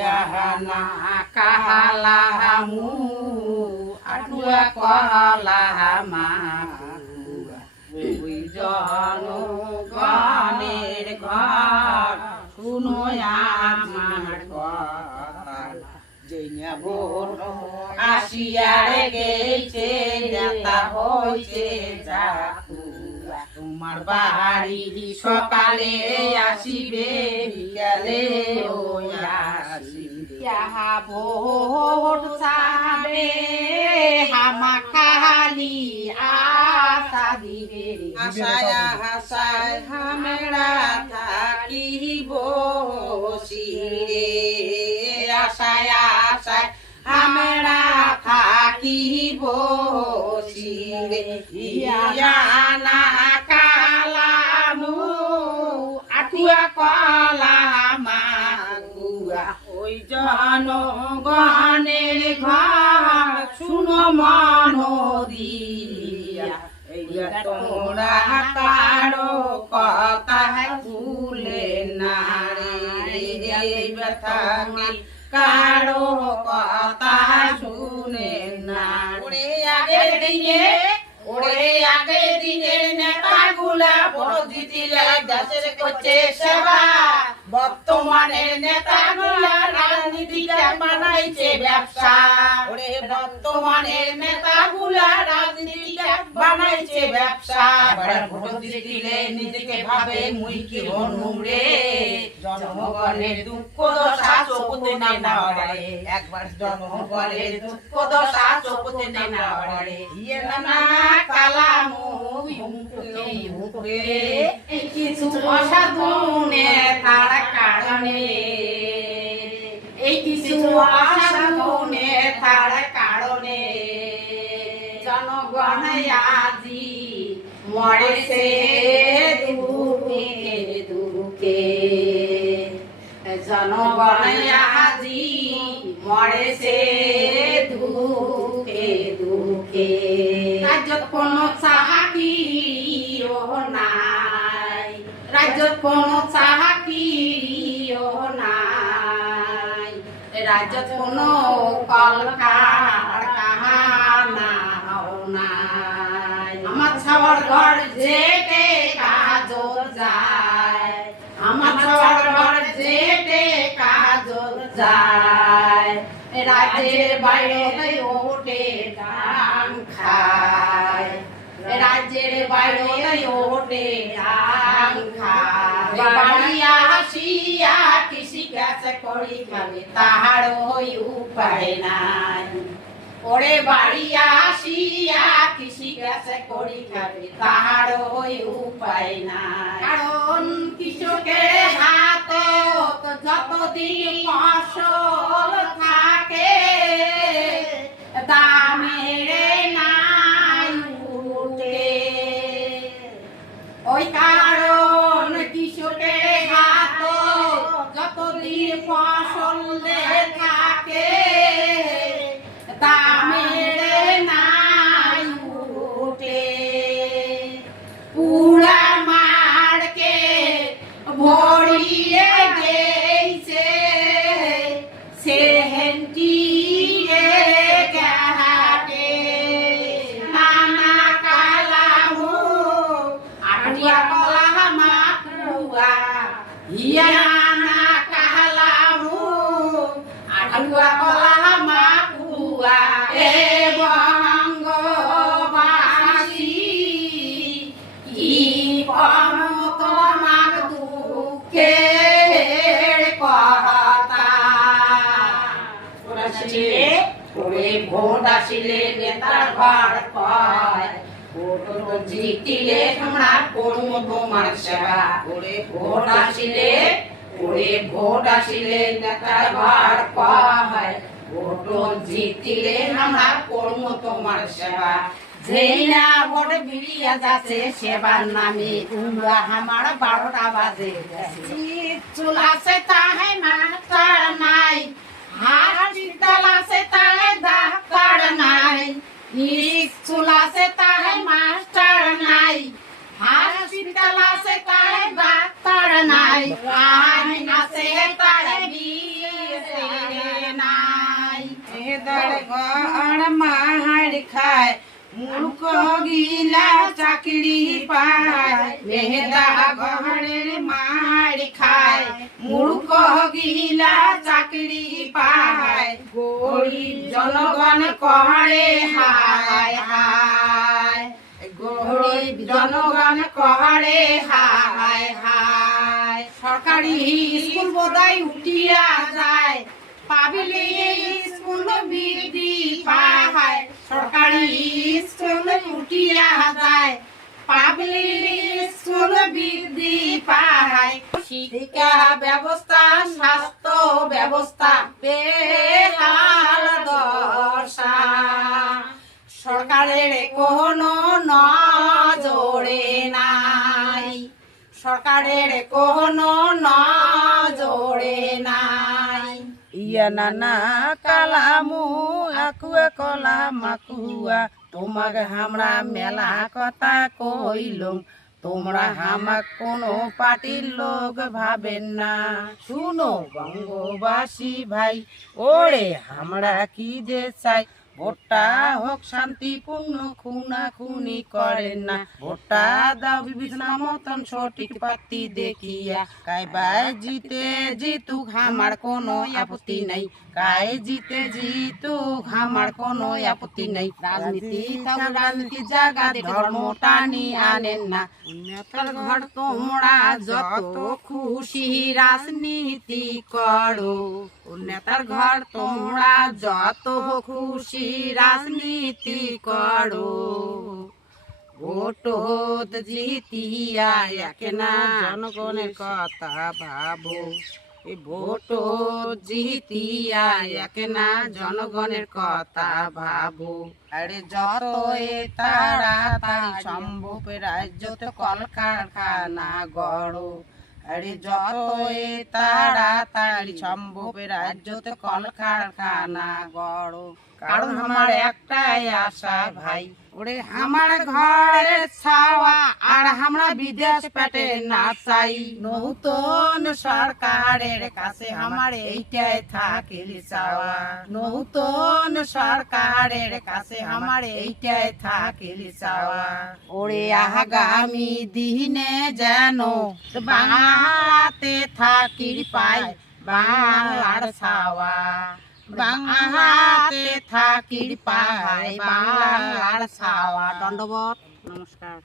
na kahala mu adua kahala maku ওই জনগণের ঘর শুনো আমার কথা জেনে ভোর আসিয়ার গেছে নেতা হইছে যাকু তোমার বাড়ি সকালে আসিবে বিকালে ওই আসিবে ইহা ভোট চাবে হামা খালি আশা দিবে আশায় আশায় হামেরা থাকিব শিরে আশায় আশায় হামেরা থাকিব শিরে ইয়া না কালামু আটুয়া কলা মাগুয়া ওই জনগণের ঘর শুনো মনোদিয়া তোমরা কারো কথা ভুলে না রে ব্যথাকে কারো কথা শুনে না ওরে আগে দিনে নেতাগুলা বড় দিদিরা দেশের করছে সেবা বর্তমানের নেতাগুলা রাজনীতিটা বানাইছে ব্যবসা ওরে বর্তমানের নেতাগুলা রাজনীতিটা বানাইছে ব্যবসা ভোট দিলে নিজেকে ভাবে মুই কি অনুরে জনগণের দুঃখ দশা চোখতে না রে একবার জনগণের দুঃখ দশা চোখতে না রে ইয়ে না কালামু হুমকে কিছু অসাধুনে তার কারণে এই কিছু অসাধুনে তার কারণে জনগণ আজি মরেছে দুঃখে দুঃখে জনগণ আজি মরেছে দুঃখে দুঃখে রাজ্যত কোনো চাকরিও নাই রাজ্যত কোনো চাকরিও নাই রাজ্যত কোনো কলকারখানাও নাই আমার ছাওয়ার ঘর যেতে কাজ যায় আমার ছাওয়ার ঘর যেতে কাজ যায় রাজ্যের বাইরে ওঠে ধান খায় রাজ্যের বাইরে ওঠে ধান খায় বাড়িয়া আসিয়া কৃষি কাজ করি খাবে তাহারও উপায় নাই ওরে বাড়িয়া আসিয়া কৃষি কাজ করি খাবে তাহারও উপায় নাই কারণ কৃষকের হাতে যতদিন ফসল থাকে দামের নাই উঠে ওই কারণ কৃষকের হাতে যতদিন ফসল থাকে দামের নাই উঠে পুরা মারকে ভরিয়ে দিয়েছে সেহেন্টি রে গাহাটে নানা কালামু আটিয়া কলা মাকুয়া হিয়া না কালামু আটুয়া কলা মাকুয়া এ বঙ্গবাসী কি পরমত মাগ দুঃখের কথা ওরে ভোট আসিলে নেতার ঘর কয় ভোট জিতিলে আমরা করবো তোমার সেবা ওরে ভোট আসিলে নেতার ঘর কয় ভোট জিতিলে আমরা করবো তোমার সেবা যেই না ভোট বিড়িয়া যাচ্ছে সেবার নামে উড়া আমার 12টা বাজে চুলাছে তাহে মাস্টার নাই হাসপাতাল আছে তাহে ডাক্তার নাই স্কুল আছে তাহে মাস্টার নাই হাসপাতাল আছে তাহে ডাক্তার নাই আইন আছে তাহে বিয়ে মেহেদার ঘর মার খায় মূর্খ গিলা চাকরি পায় মেহেদা ঘরের মার খায় মূর্খ গিলা চাকরি পায় গরিব জনগণ করে হায় হায় গরিব জনগণ করে হায় হায় সরকারি স্কুল বোধহয় উঠিয়া যায় পাবলিক স্কুল বৃদ্ধি পায় সরকারি স্কুল উঠিয়া যায় পাবলিক স্কুল বৃদ্ধি পায় শিক্ষা ব্যবস্থা স্বাস্থ্য ব্যবস্থা বেহাল দশা সরকারের কোনো নজরে নাই সরকারের কোনো নজরে নাই ইয়া নানা কালামু আকুয়া কলা মাকুয়া তোমাক আমরা মেলা কথা কইলুম তোমরা হামাক কোনো পার্টির লোক ভাবেন না শুনো বঙ্গবাসী ভাই ওরে আমরা কি যে চাই ভোটটা হোক শান্তিপূর্ণ খুনাখুনি করেন না ভোটটা দাও বিবেচনা মতন সঠিক প্রার্থী দেখিয়া কাইবাই জিতে জিতুক আমার কোনো আপত্তি নাই কাই জিতে জিতুক আমার কোনো আপত্তি নাই রাজনীতি জায়গা ধর্ম টানি আনেন না উন্নতর ঘর তোমরা যত খুশি রাজনীতি করো উন্নতর ঘর তোমরা যত খুশি রাজনীতি করো ভোট জিতিয়া না জনগণের কথা ভাবো এই ভোট জিতিয়া না জনগণের কথা ভাবো আরে যত তাড়াতাড়ি সম্ভব রাজ্যতে কলকারখানা গড়ো আরে যত তাড়াতাড়ি সম্ভব রাজ্যতে কলকারখানা গড়ো কারণ আমার একটাই আশা ভাই ওরে আমার ঘরের ছাওয়া আর আমরা বিদেশ পেটে না চাই নতুন সরকারের কাছে আমার এইটাই থাকিল চাওয়া নতুন সরকারের কাছে আমার এইটাই থাকিল চাওয়া ওরে আগামী দিনে যেন বাংলাতে থাকির পাই বাংলার ছাওয়া বাংলাতে থাকির পাই বাংলার ছাওয়া দণ্ডবত নমস্কার।